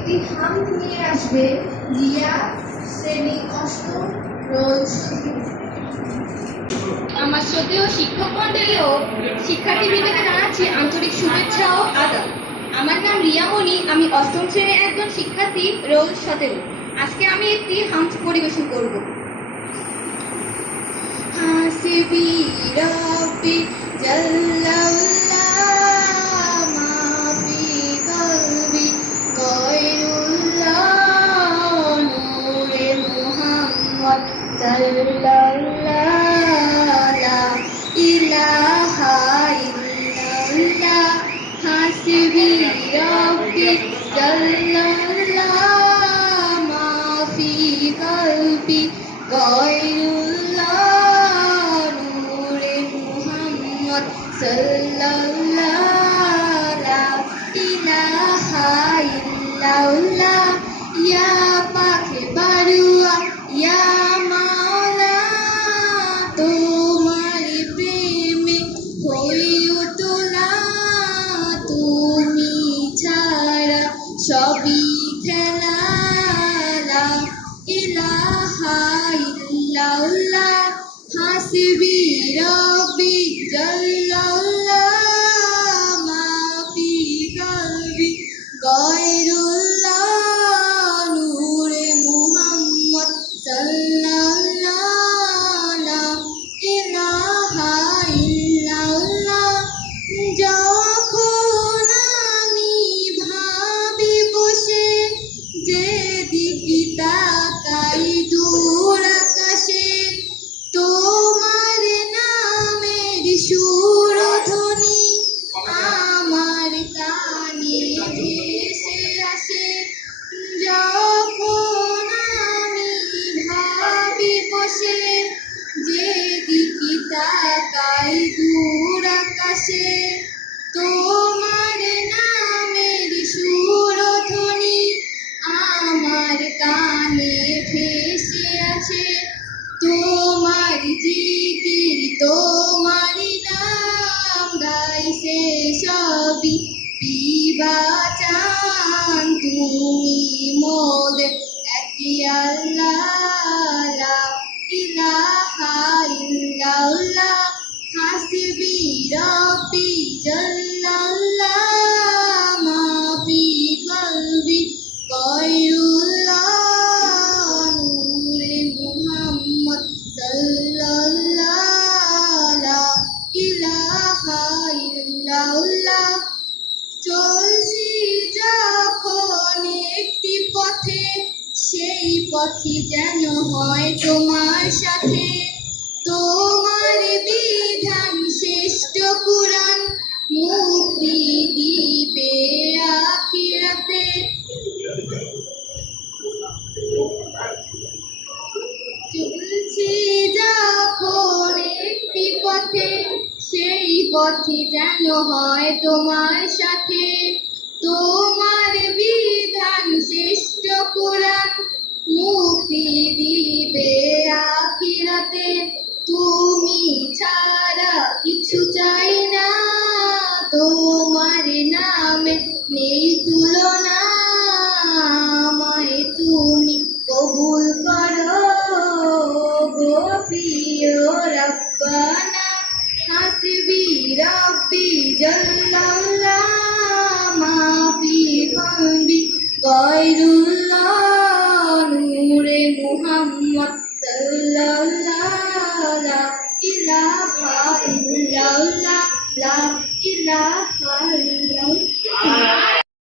একটি হামদ নিয়ে আসবে রিয়া, শ্রেণী অষ্টম, রোল 17। আমার শ্রদ্ধেয় শিক্ষক মণ্ডলী ও শিক্ষার্থীবৃন্দকে জানাচ্ছি আন্তরিক শুভেচ্ছা ও আদাব। আমার নাম রিয়ামণি, আমি অষ্টম শ্রেণীর একজন শিক্ষার্থী, রোল 17। আজকে আমি একটি হামদ পরিবেশন করব। হাসিবি রাব্বি জাল্লাল্লাহ মা ফি কলবি গায়রুল্লাহ নূরে মুহাম্মদ সাল্লাল্লাহ লা ইলাহা ইল্লাল্লাহ হাসিবি রাব্বি জাল্লাল্লাহ মা ফি কলবি গায়রুল্লাহ নূরে মুহাম্মদ সাল্লাল্লাহ লা ইলাহা ইল্লাল্লাহ ইয়া পাকে বারুয়া ইয়া মাওলা তোমার প্রেমে হইও তোলা তুমি ছাড়া সবই খেলা লা ইলাহা ইল্লাল্লাহ হাসবি রাব্বি জাল্লাল্লাহ মা ফি কলবি গায়রুল্লাহ নূরে মুহাম্মদ সাল্লাল্লাহ লা ইলাহা ইল্লাল্লাহ যখন আমি ভাবি বসে যেদিকে তাকাই দূর আকাশে তোমার নামের সুরধ্বনি আমার কানে ভেসে আসে যখন আমি ভাবি বসে যেদিকে তাকাই দূর আকাশে তোমার নামের সুরধ্বনি আমার কানে ভেসে আছে তোমার জিকির তোমার নাম গাইছে সবই বিবাচান তুমি মোদের একই আল্লাহ লা ইলাহা ইল্লাল্লাহ হাসবি রাব্বি জাল্লাল্লাহ মা ফি কলবি গায়রুল্লাহ নূরে মুহাম্মদ সাল্লাল্লাহ লা ইলাহা ইল্লাল্লাহ চলছি যখন একটি পথে সেই পথই যেন হয় তোমার সাথে তোমার বিধান শ্রেষ্ঠ কুরআন মুক্তি দিবে আখিরাতে চলছি যখন একটি পথে সেই পথই যেন হয় তোমার সাথে তোমার বিধান শ্রেষ্ঠ কুরআন মুক্তি দিবে আখিরাতে তুমি ছাড়া কিছু চাই না তোমার নামে নেই তুলনা আমায় তুমি কবুল করো গো প্রিয় রব্বানা হাসবি রাব্বি জাল্লাল্লাহ মা ফি কলবি গায়রুল্লাহ নূরে মুহাম্মদ সাল্লাল্লাহ লা ইলাহা ইল্লাল্লাহ লা ইলাহা